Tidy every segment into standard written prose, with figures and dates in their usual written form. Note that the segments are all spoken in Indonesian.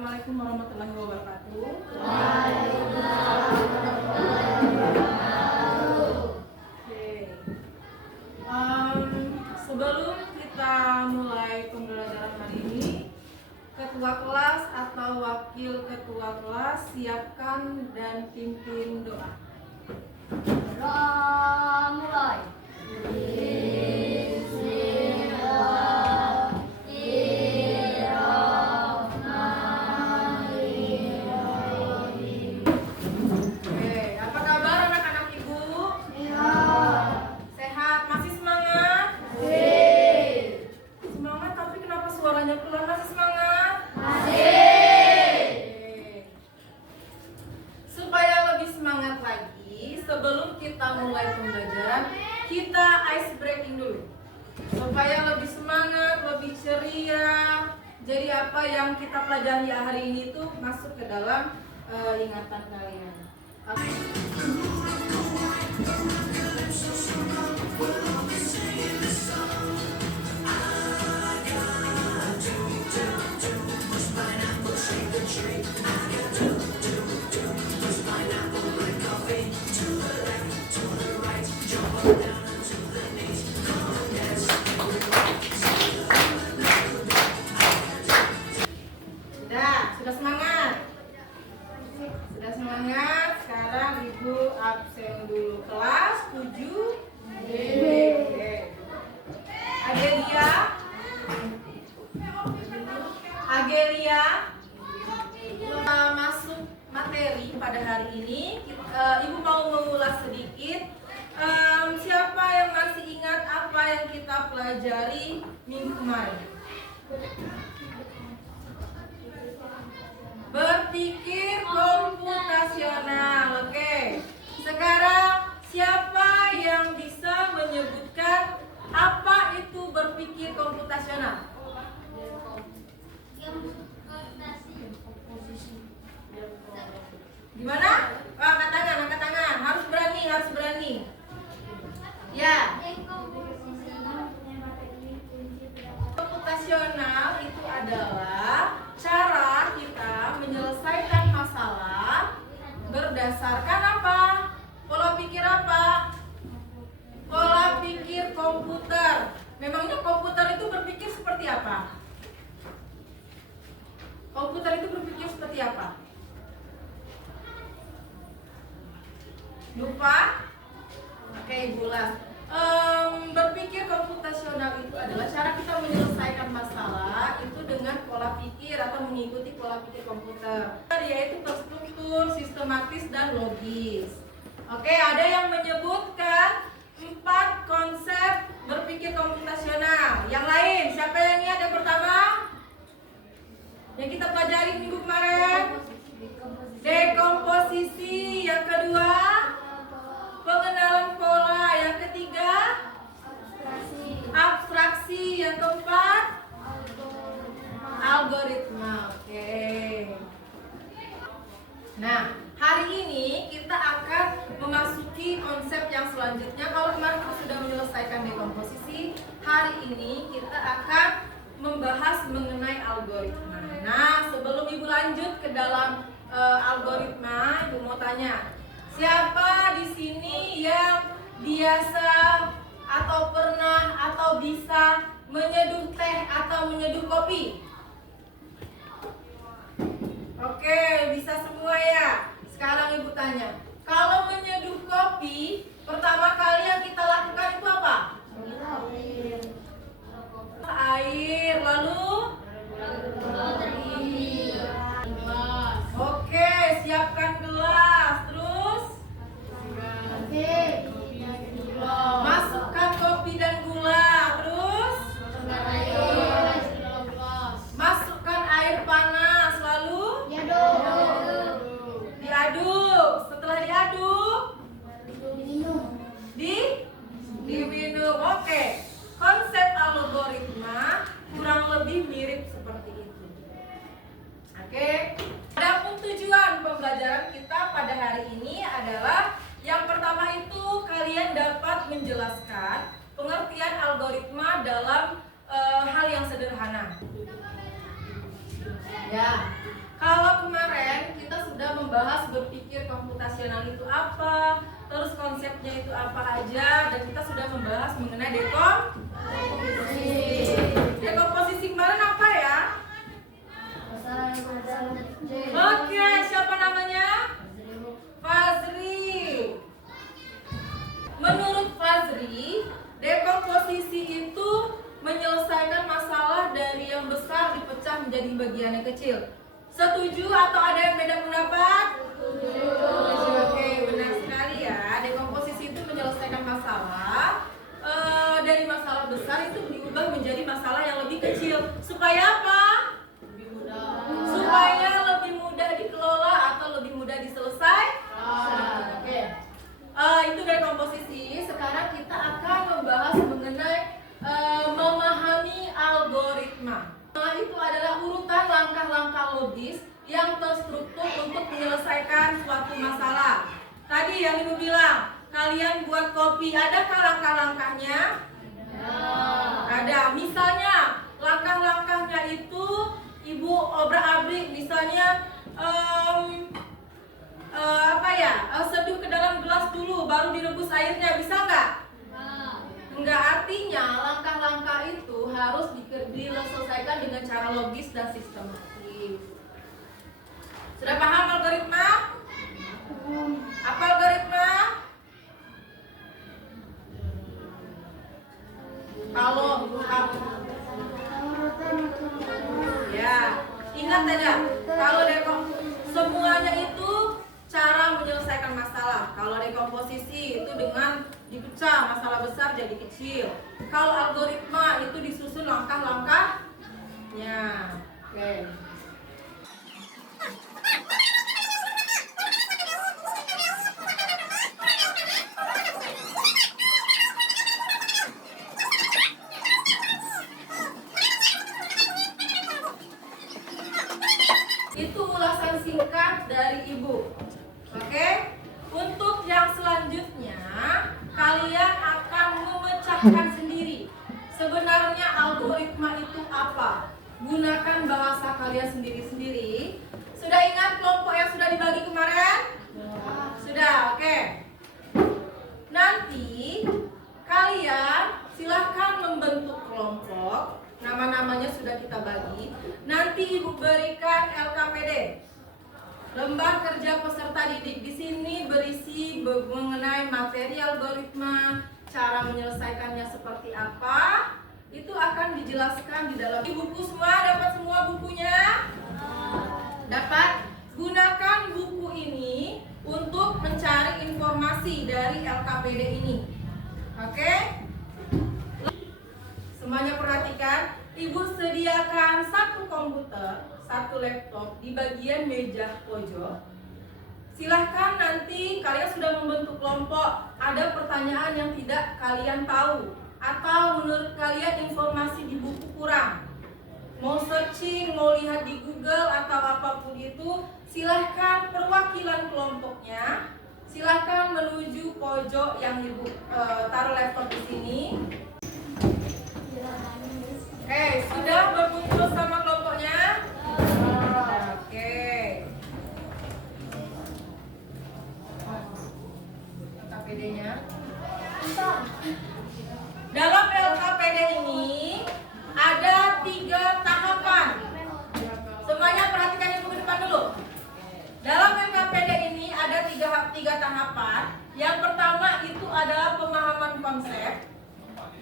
Assalamualaikum warahmatullahi wabarakatuh. Waalaikumsalam warahmatullahi wabarakatuh. Oke. Sebelum kita mulai pembelajaran hari ini, ketua kelas atau wakil ketua kelas siapkan dan pimpin doa. Mulai. Oke, apa kabar anak-anak ibu? Sehat? Masih semangat? Semangat, tapi kenapa suaranya pelan? Masih semangat? Supaya lebih semangat lagi, sebelum kita mulai pembelajaran, kita ice breaking dulu. Supaya lebih semangat, lebih ceria. Jadi apa yang kita pelajari hari ini tuh masuk ke dalam ingatan kalian. Sudah semangat? Sudah semangat? Sekarang ibu absen dulu kelas 7B. Agelia, kita masuk materi pada hari ini. Ibu mau mengulas sedikit. Siapa yang masih ingat apa yang kita pelajari minggu kemarin? Berpikir komputasional. Oke. Sekarang siapa yang bisa menyebutkan apa itu berpikir komputasional? Gimana? Angkat tangan. Harus berani. Ya. Komputasional itu adalah cara kita menyelesaikan masalah berdasarkan apa? Pola pikir apa? Pola pikir komputer. Memangnya komputer itu berpikir seperti apa? Komputer itu berpikir seperti apa? Lupa? Oke, Ibu ulas. Berpikir komputasional itu adalah cara kita menyelesaikan masalah itu dengan pola pikir atau mengikuti pola pikir komputer, yaitu terstruktur, sistematis, dan logis. Oke, ada yang menyebutkan 4 konsep berpikir komputasional. Yang lain, siapa yang ingat yang pertama? Yang kita pelajari minggu kemarin? Dekomposisi. Yang kedua, pengenalan pola. Yang ketiga, abstraksi. Yang keempat, algoritma. Oke. Nah, hari ini kita akan memasuki konsep yang selanjutnya. Kalau kemarin kita sudah menyelesaikan dekomposisi, hari ini kita akan membahas mengenai algoritma. Nah, sebelum Ibu lanjut ke dalam algoritma, Ibu mau tanya, siapa di sini yang biasa atau pernah atau bisa menyeduh teh atau menyeduh kopi? Oke, bisa semua ya. Sekarang Ibu tanya, kalau menyeduh kopi, pertama kali yang kita lakukan itu apa? Air, lalu? Oke, siapkan gelas. Terus? Masukkan kopi dan gula. Terus? Masukkan air panas. Lalu? Diaduk. Setelah diaduk, itu apa aja, dan kita sudah membahas mengenai dekomposisi. Dekomposisi kemarin apa ya? Oke, siapa namanya? Fazri. Menurut Fazri, dekomposisi itu menyelesaikan masalah dari yang besar dipecah menjadi bagian yang kecil. Setuju atau ada yang beda pendapat? Setuju. Oke, benar sekali ya. Dekomposisi itu menyelesaikan masalah dari masalah besar itu diubah menjadi masalah yang lebih kecil. Supaya apa? Supaya lebih mudah dikelola atau lebih mudah diselesaikan. Oke. Itu dekomposisi. Sekarang kita akan membahas mengenai memahami algoritma. Itu adalah urutan langkah-langkah logis yang terstruktur untuk menyelesaikan suatu masalah. Tadi yang Ibu bilang, kalian buat kopi, adakah langkah-langkahnya? Ada. Misalnya, langkah-langkahnya itu Ibu obrak-abrik, misalnya seduh ke dalam gelas dulu, baru direbus airnya, bisa nggak? Enggak, artinya langkah-langkah itu harus diselesaikan dengan cara logis dan sistematis. Sudah paham algoritma? Apa algoritma? Kalau ya, ingat aja, kalau semuanya itu cara menyelesaikan masalah. Kalau dekomposisi itu dengan dipecah masalah besar jadi kecil. Kalau algoritma itu disusun langkah-langkahnya. Oke. Itu ulasan singkat dari Ibu. Oke? Untuk yang selanjutnya, kalian akan memecahkan sendiri. Sebenarnya algoritma itu apa? Gunakan bahasa kalian sendiri-sendiri. Sudah ingat kelompok yang sudah dibagi kemarin? Sudah, oke. Nanti kalian silahkan membentuk kelompok. Nama-namanya sudah kita bagi. Nanti Ibu berikan LKPD, lembar kerja peserta didik. Di sini berisi mengenai materi algoritma, cara menyelesaikannya seperti apa. Itu akan dijelaskan di dalam buku. Semua dapat semua bukunya? Dapat. Gunakan buku ini untuk mencari informasi dari LKPD ini. Oke? Semuanya perhatikan. Ibu sediakan satu komputer, satu laptop di bagian meja pojok. Silahkan nanti kalian sudah membentuk kelompok, ada pertanyaan yang tidak kalian tahu, atau menurut kalian informasi di buku kurang, mau searching, mau lihat di Google atau apapun itu, silahkan perwakilan kelompoknya, silahkan menuju pojok yang Ibu taruh laptop di sini. Sudah berkumpul sama kelompoknya? Oke. LKPD-nya. Dalam LKPD ini ada 3 tahapan. Semuanya perhatikan Ibu ke depan dulu. Dalam LKPD ini ada tiga tahapan. Yang pertama itu adalah pemahaman konsep.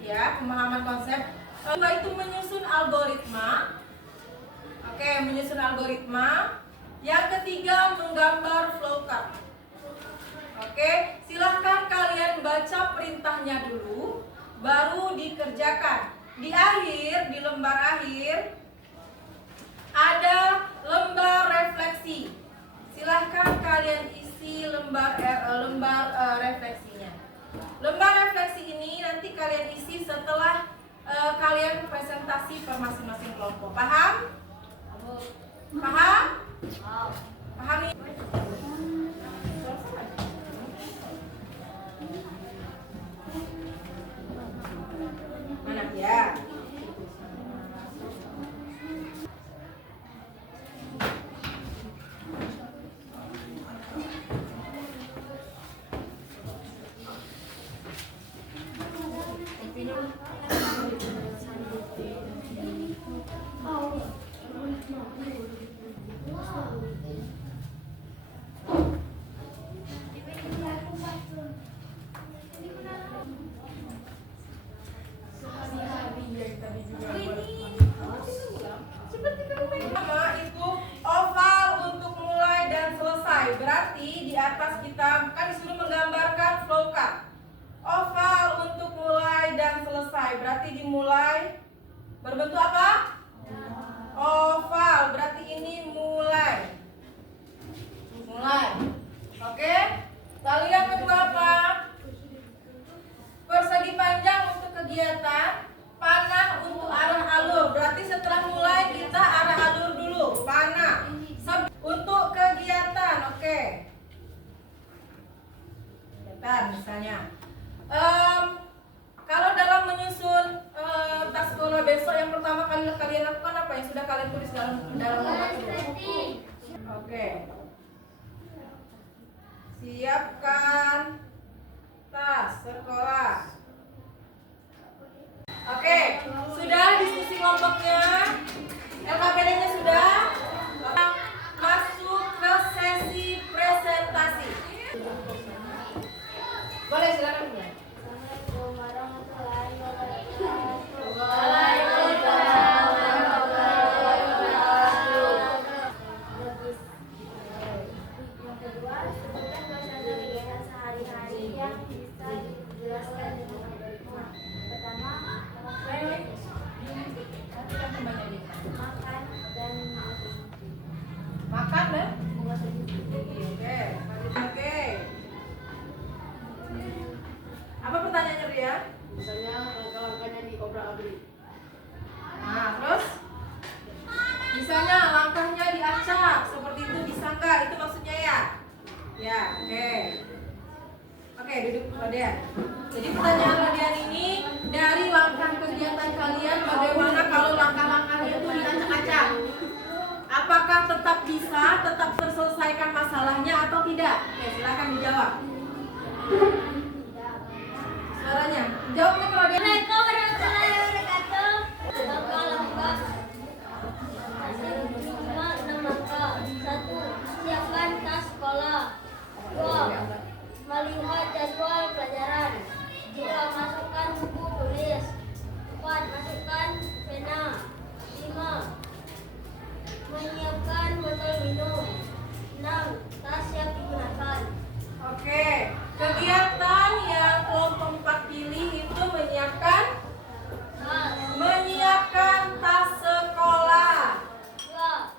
Ya, pemahaman konsep. Kedua itu menyusun algoritma. Oke, menyusun algoritma. Yang ketiga menggambar flowchart. Oke, silahkan kalian baca perintahnya dulu, baru dikerjakan. Di akhir, di lembar akhir ada lembar refleksi. Silahkan kalian isi lembar refleksinya. Lembar refleksi ini nanti kalian isi setelah kalian presentasi per masing-masing kelompok. Paham? Paham? Paham nih? Mana ya? Berbentuk apa? Oval. Berarti ini mulai. Oke. Lalu yang kedua apa? Persegi panjang untuk kegiatan, panah untuk arah alur. Berarti setelah mulai kita arah alur dulu. Panah untuk kegiatan. Oke. Kegiatan misalnya. Kalau dalam menyusun tas sekolah besok yang pertama kali kalian lakukan apa yang sudah kalian tulis dalam notas itu? Oke. Siapkan tas sekolah. Oke, sudah diskusi kelompoknya, LKPD-nya sudah. Masuk ke sesi presentasi. Boleh silakan. Assalamualaikum warahmatullahi wabarakatuh. Waalaikumsalam warahmatullahi wabarakatuh. Yang kedua, sebutkan suasana kegiatan sehari-hari yang bisa dijelaskan dengan algoritma. Pertama, makan dan Makan deh. Oke. Apa pertanyaannya Ria? Misalnya langkah-langkahnya diobrak-abrik. Nah, terus? Misalnya langkahnya diacak, seperti itu bisa nggak? Itu maksudnya ya? Ya, oke. Oke, duduk Rodian. Jadi pertanyaan Rodian ini, dari langkah kegiatan kalian, bagaimana kalau langkah-langkahnya itu diacak-acak? Apakah tetap bisa, tetap terselesaikan masalahnya atau tidak? Oke, silakan dijawab. Suaranya, jawabnya Rodian. Assalamualaikum warahmatullahi wabarakatuh. Langkah-langkah hasil minimal 6 langkah. 1. Siapkan tas sekolah. 2. Melihat jadwal pelajaran. 3. Masukkan buku tulis. 4. Masukkan pena. 5. Menyiapkan botol minum. 6. Tas siap digunakan. Oke, kegiatan yang kelompok 4 pilih itu menyiapkan tas sekolah. 2.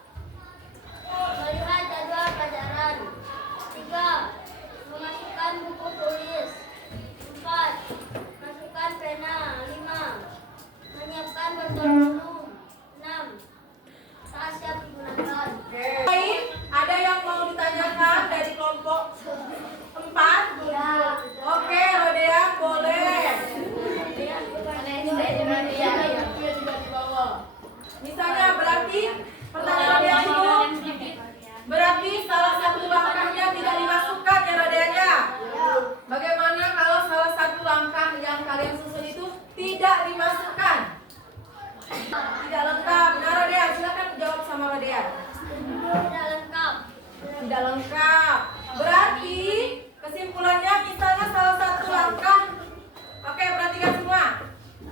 Melihat jadwal pelajaran. 3. Memasukkan buku tulis. 4. Masukkan pena. 5. Menyiapkan botol minum. 6. Tas siap digunakan. Oke. Baik, ada yang mau ditanyakan dari kelompok 4? Ya. Oke, Rodea boleh. Misalnya berarti pertanyaan Rodea itu berarti salah satu langkahnya tidak dimasukkan ya Rodeanya. Bagaimana kalau salah satu langkah yang kalian susun itu tidak dimasukkan? Tidak lengkap. Nah Rodea, silakan jawab sama Rodea. Tidak lengkap. Tidak lengkap. Berarti kesimpulannya misalnya salah satu langkah. Oke, perhatikan semua.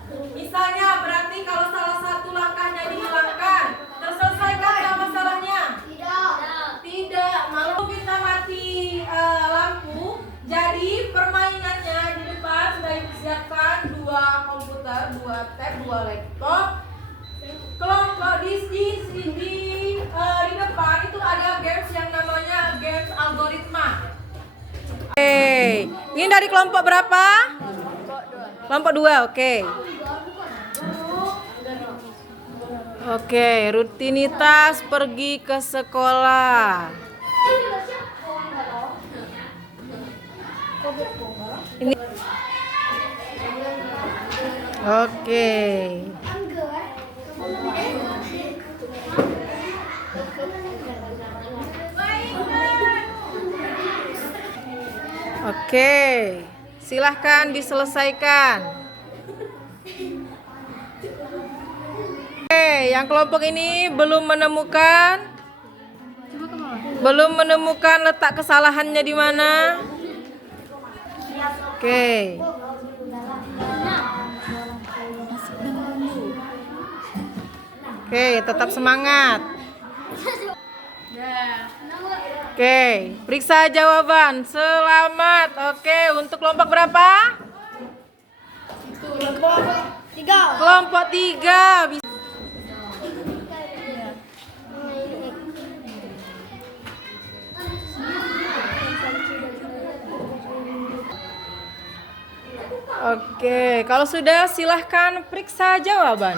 Misalnya berarti kalau salah satu langkahnya dihilangkan, terselesaikan nggak masalahnya? Tidak. Tidak. Malu kita mati lampu. Jadi permainannya di depan sudah disiapkan 2 komputer, 2 tab, 2 laptop. Kelompok di depan itu ada games yang namanya games algoritma. Oke, ini dari kelompok berapa? Kelompok 2, oke. Oke, rutinitas pergi ke sekolah. Ini. Oke. Oke, silahkan diselesaikan. Oke, yang kelompok ini belum menemukan letak kesalahannya di mana. Oke. Oke, tetap semangat. Oke, periksa jawaban. Selamat. Oke, untuk kelompok berapa? Kelompok 3. Kelompok 3. Oke, kalau sudah silahkan periksa jawaban.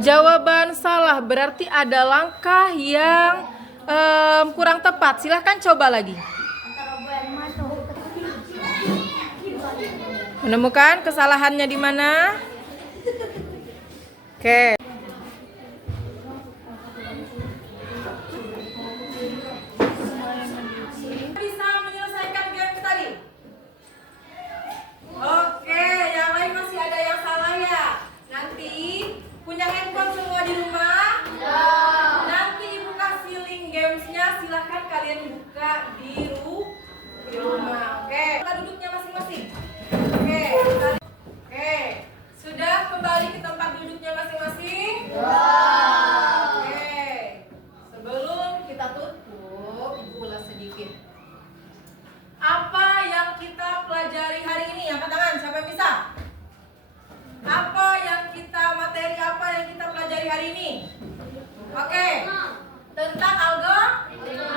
Jawaban salah berarti ada langkah yang kurang tepat. Silahkan coba lagi. Menemukan kesalahannya di mana? Oke. Bisa menyelesaikan game tadi? Oke, yang lain masih ada yang salah ya? Nanti punya handphone semua di rumah? Ya. Nanti ibu kasih link gamesnya, silahkan kalian buka di rumah. Oke, kita duduknya masing-masing. Oke, sudah kembali ke tempat duduknya masing-masing? Ya. Oke, sebelum kita tutup, ibu ulas sedikit. Apa yang kita pelajari hari ini? Angkat tangan, siapa yang bisa? Apa yang kita materi apa yang kita pelajari hari ini? Oke, tentang algoritma.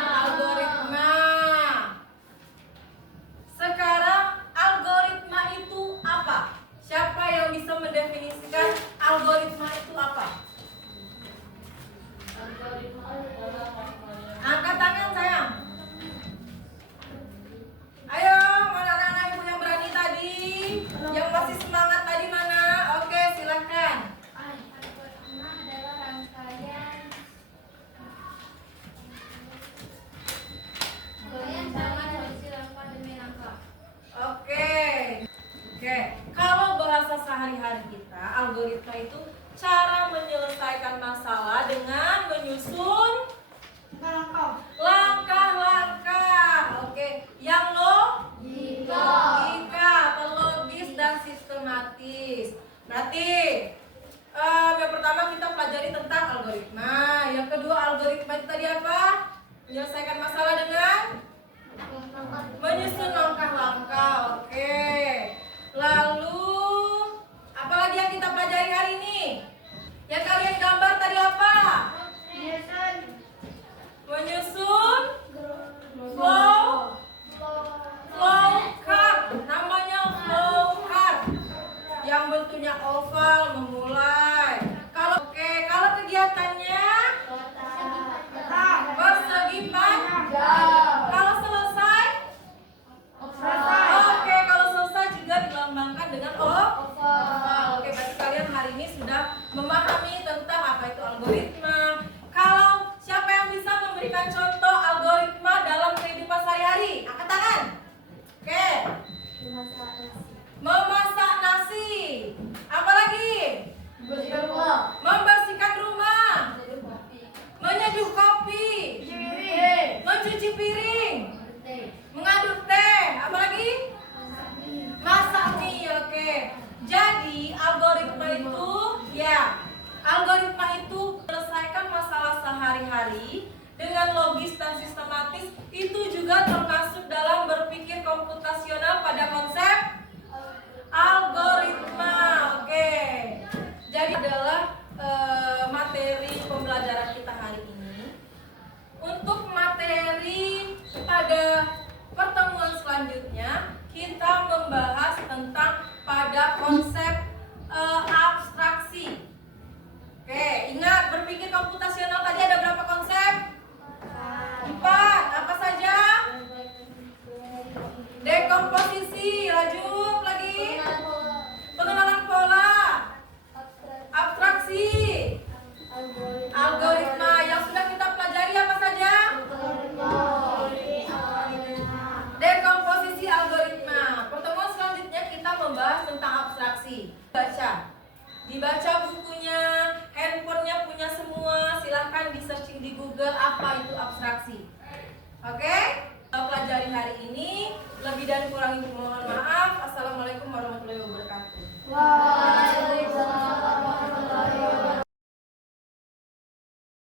Sekarang algoritma itu apa? Siapa yang bisa mendefinisikan algoritma itu apa? Angkat tangan sayang. Ayo, mana anak-anak ibu yang berani tadi? Yang masih semangat tadi mana? Oke, silahkan. Algoritma adalah rangkaian cara kondisi langkah demi langkah. Oke. Kalau bahasa sehari-hari kita, algoritma itu cara menyelesaikan masalah dengan menyusun langkah-langkah. Oke, yang logika, terlogis dan sistematis. Berarti yang pertama kita pelajari tentang algoritma. Yang kedua, algoritma itu tadi apa? Menyelesaikan masalah dengan menyusun langkah-langkah. Oke. Lalu apa lagi yang kita pelajari hari ini? Yang kalian gambar tadi apa? Menyusun flow chart. Namanya flow chart. Yang bentuknya oval memulai. Kalau kegiatannya persegi panjang. Kalau selesai? Oke, kalau selesai juga dilambangkan dengan oval. Oke, berarti kalian hari ini sudah memahami tentang apa itu algoritma. Kalau siapa yang bisa memberikan contoh algoritma dalam kehidupan sehari-hari? Angkat tangan. Oke. Memasak nasi. Apa lagi? Membersihkan rumah. Menyeduh kopi. Mencuci piring. Mengaduk teh. Apa lagi? Masak mie. Oke. Jadi algoritma itu menyelesaikan masalah sehari-hari dengan logis dan sistematis. Itu juga termasuk dalam berpikir komputasional pada konsep algoritma. Oke. Jadi adalah materi pembelajaran kita hari ini. Untuk materi pada pertemuan selanjutnya kita membahas tentang pada konsep abstraksi. Oke, ingat berpikir komputasional tadi ada berapa konsep? 4. Apa saja? Dekomposisi, lanjut lagi. Pengenalan pola. Abstraksi. Algoritma. Yang sudah kita pelajari apa saja? Dekomposisi algoritma. Pertemuan selanjutnya kita membahas tentang abstraksi. Dibaca bukunya, handphonenya punya semua. Silahkan di searching di Google apa itu abstraksi. Oke? Pelajari hari ini lebih dan kurang ibu mohon maaf. Assalamualaikum warahmatullahi wabarakatuh.